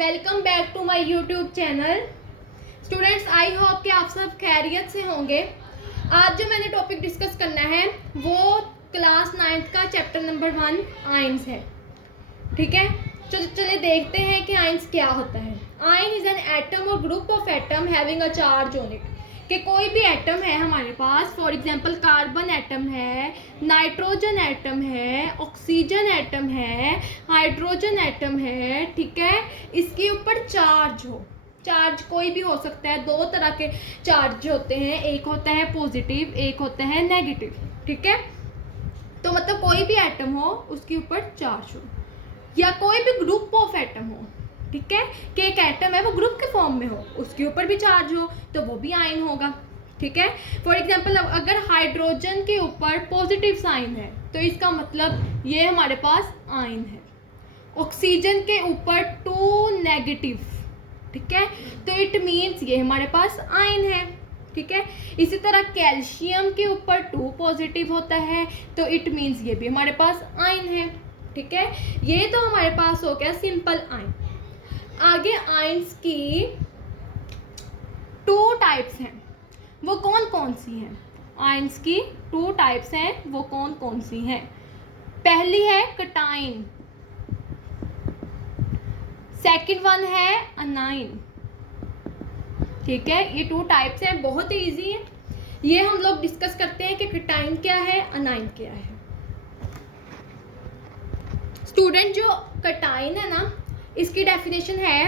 Welcome back to my YouTube channel. Students, I hope कि आप सब खैरियत से होंगे। आज जो मैंने टॉपिक डिस्कस करना है वो क्लास 9th का चैप्टर नंबर 1 आयंस है। ठीक है, चलिए देखते हैं कि आयंस क्या होता है। आयन इज एन एटम और group of atom having a charge on it. कि कोई भी एटम है हमारे पास, फॉर एग्जांपल कार्बन एटम है, नाइट्रोजन एटम है, ऑक्सीजन एटम है, हाइड्रोजन एटम है। ठीक है, इसके ऊपर चार्ज हो। चार्ज कोई भी हो सकता है, दो तरह के चार्ज होते हैं, एक होता है पॉजिटिव, एक होता है नेगेटिव। ठीक है, तो मतलब कोई भी एटम हो उसके ऊपर चार्ज हो, या कोई भी ग्रुप ऑफ एटम हो। ठीक है, कि एक एटम है वो ग्रुप के फॉर्म में हो, उसके ऊपर भी चार्ज हो तो वो भी आयन होगा। ठीक है, फॉर एग्जांपल अगर हाइड्रोजन के ऊपर पॉजिटिव साइन है तो इसका मतलब ये हमारे पास आयन है। ऑक्सीजन के ऊपर 2 नेगेटिव, ठीक है, तो इट मीन्स ये हमारे पास आयन है। ठीक है, इसी तरह कैल्शियम के ऊपर 2 पॉजिटिव होता है तो इट मीन्स ये भी हमारे पास आयन है। ठीक है, ये तो हमारे पास हो गया सिंपल आयन। आगे आयंस की 2 टाइप्स हैं, वो कौन कौन सी हैं? आयंस की 2 टाइप्स हैं, वो कौन कौन सी हैं? पहली है कटाइन, सेकंड वन है अनाइन। ठीक है, ये 2 टाइप्स हैं, बहुत ही इजी है। ये हम लोग डिस्कस करते हैं कि कटाइन क्या है, अनाइन क्या है। स्टूडेंट, जो कटाइन है ना, इसकी डेफिनेशन है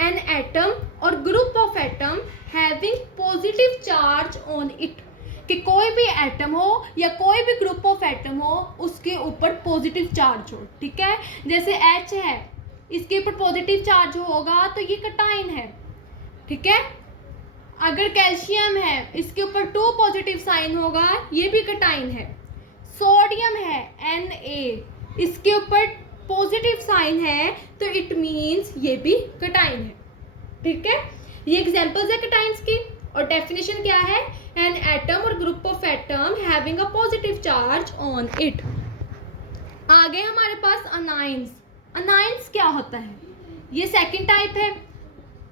एन एटम और group of atom having positive charge on it. कि कोई भी एटम हो या कोई भी ग्रुप ऑफ एटम हो उसके ऊपर पॉजिटिव चार्ज हो। ठीक है, जैसे H है, इसके ऊपर पॉजिटिव चार्ज होगा तो ये कटाइन है। ठीक है, अगर कैल्शियम है इसके ऊपर 2 पॉजिटिव साइन होगा, ये भी कटाइन है। सोडियम है Na, इसके ऊपर पॉजिटिव साइन है तो इट मीन्स ये भी कटाइन है। ठीक है, ये एग्जांपल्स है कटाइंस की। और डेफिनेशन क्या है? एन एटम और group of atom having a positive charge on it. आगे हमारे पास अनाइंस। अनाइंस क्या होता है? ये सेकंड टाइप है।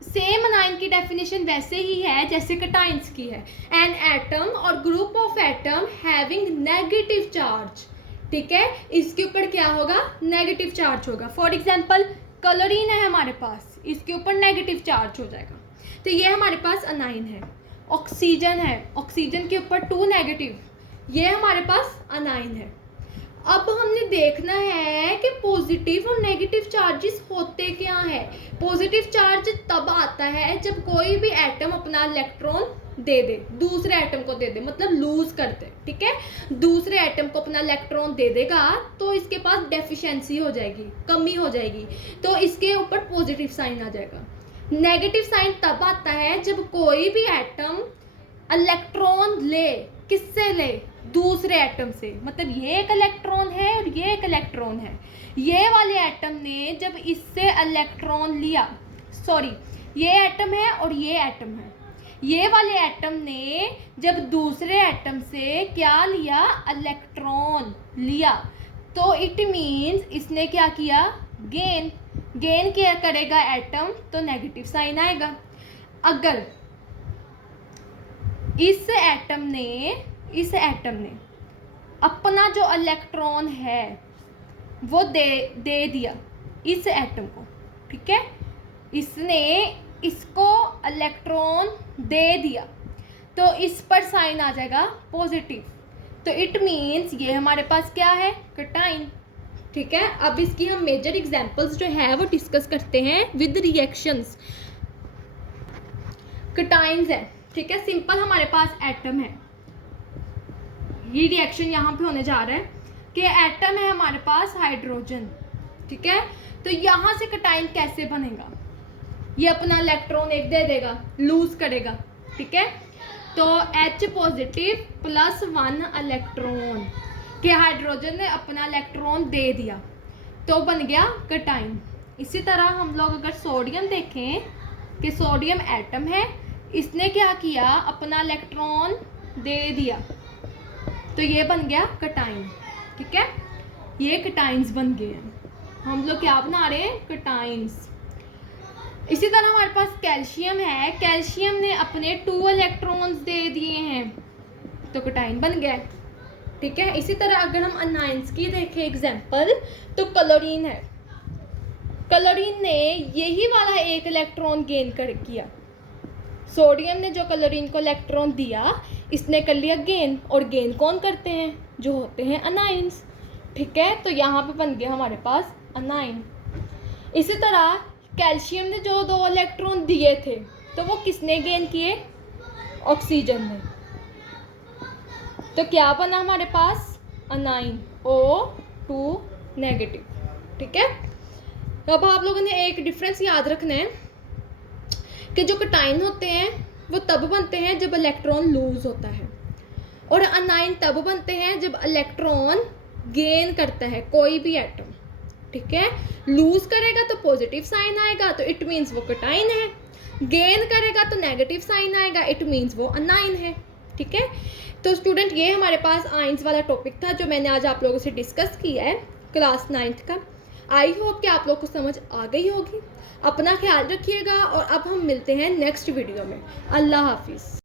सेम अनाइन की डेफिनेशन वैसे ही है जैसे कटाइंस की है। एन एटम और group of atom having negative charge. ठीक है, इसके ऊपर क्या होगा? नेगेटिव चार्ज होगा। फॉर एग्जांपल क्लोरीन है हमारे पास, इसके ऊपर नेगेटिव चार्ज हो जाएगा, तो ये हमारे पास अनाइन है। ऑक्सीजन है, ऑक्सीजन के ऊपर 2 नेगेटिव, ये हमारे पास अनाइन है। अब हमने देखना है कि पॉजिटिव और नेगेटिव चार्जेस होते क्या है। पॉजिटिव चार्ज तब आता है जब कोई भी एटम अपना इलेक्ट्रॉन दे दे, दूसरे एटम को दे दे, मतलब लूज कर दे। ठीक है, दूसरे एटम को अपना इलेक्ट्रॉन दे देगा तो इसके पास डेफिशिएंसी हो जाएगी, कमी हो जाएगी, तो इसके ऊपर पॉजिटिव साइन आ जाएगा। नेगेटिव साइन तब आता है जब कोई भी एटम इलेक्ट्रॉन ले, किससे ले? दूसरे एटम से। मतलब ये एक इलेक्ट्रॉन है और ये एक इलेक्ट्रॉन है, ये वाले एटम ने जब इससे इलेक्ट्रॉन लिया, सॉरी ये एटम है और ये एटम है, ये वाले एटम ने जब दूसरे एटम से क्या लिया? इलेक्ट्रॉन लिया, तो इट मीन्स इसने क्या किया? गेन। गेन क्या करेगा एटम? तो नेगेटिव साइन आएगा। अगर इस एटम ने अपना जो इलेक्ट्रॉन है वो दे दिया इस एटम को। ठीक है, इसने इसको इलेक्ट्रॉन दे दिया तो इस पर साइन आ जाएगा पॉजिटिव, तो इट मीन्स ये हमारे पास क्या है? कटाइन। ठीक है, अब इसकी हम मेजर एग्जांपल्स जो है वो डिस्कस करते हैं विद रिएक्शंस। कटाइंस है, ठीक है, सिंपल हमारे पास एटम है, ये रिएक्शन यहाँ पे होने जा रहा है कि एटम है हमारे पास हाइड्रोजन। ठीक है, तो यहाँ से कटाइन कैसे बनेगा? ये अपना इलेक्ट्रॉन एक दे देगा, लूज करेगा। ठीक है, तो H पॉजिटिव प्लस 1 इलेक्ट्रॉन, कि हाइड्रोजन ने अपना इलेक्ट्रॉन दे दिया तो बन गया कटाइन। इसी तरह हम लोग अगर सोडियम देखें कि सोडियम एटम है, इसने क्या किया? अपना इलेक्ट्रॉन दे दिया तो ये बन गया कटाइन। ठीक है, ये कटाइंस बन गए हैं। हम लोग क्या बना रहे हैं? कटाइंस। इसी तरह हमारे पास कैल्शियम है, कैल्शियम ने अपने 2 इलेक्ट्रॉन्स दे दिए हैं तो कटाइन बन गया है, ठीक है। इसी तरह अगर हम अनाइंस की देखें एग्जांपल, तो क्लोरीन है, क्लोरीन ने यही वाला 1 इलेक्ट्रॉन गेन कर किया, सोडियम ने जो क्लोरीन को इलेक्ट्रॉन दिया इसने कर लिया गेन, और गेन कौन करते हैं, जो होते हैं अनाइंस, ठीक है। तो यहाँ पे बन गया हमारे पास अनाइन। इसी तरह कैल्शियम ने जो 2 इलेक्ट्रॉन दिए थे तो वो किसने गेन किए, ऑक्सीजन ने, तो क्या बना हमारे पास अनाइन, O2 नेगेटिव, ठीक है। अब आप लोगों ने एक डिफरेंस याद रखना है कि जो कटाइन होते हैं वो तब बनते हैं जब इलेक्ट्रॉन लूज होता है, और अनाइन तब बनते हैं जब इलेक्ट्रॉन गेन करता है कोई भी एटम, ठीक है। लूज करेगा तो पॉजिटिव साइन आएगा तो इट मीन्स वो कटाइन है, गेन करेगा तो नेगेटिव साइन आएगा, इट मीन्स वो अनाइन है, ठीक है। तो स्टूडेंट ये हमारे पास आइंस वाला टॉपिक था जो मैंने आज आप लोगों से डिस्कस किया है क्लास 9th का। आई होप कि आप लोग को समझ आ गई होगी। अपना ख्याल रखिएगा और अब हम मिलते हैं नेक्स्ट वीडियो में। अल्लाह हाफिज़।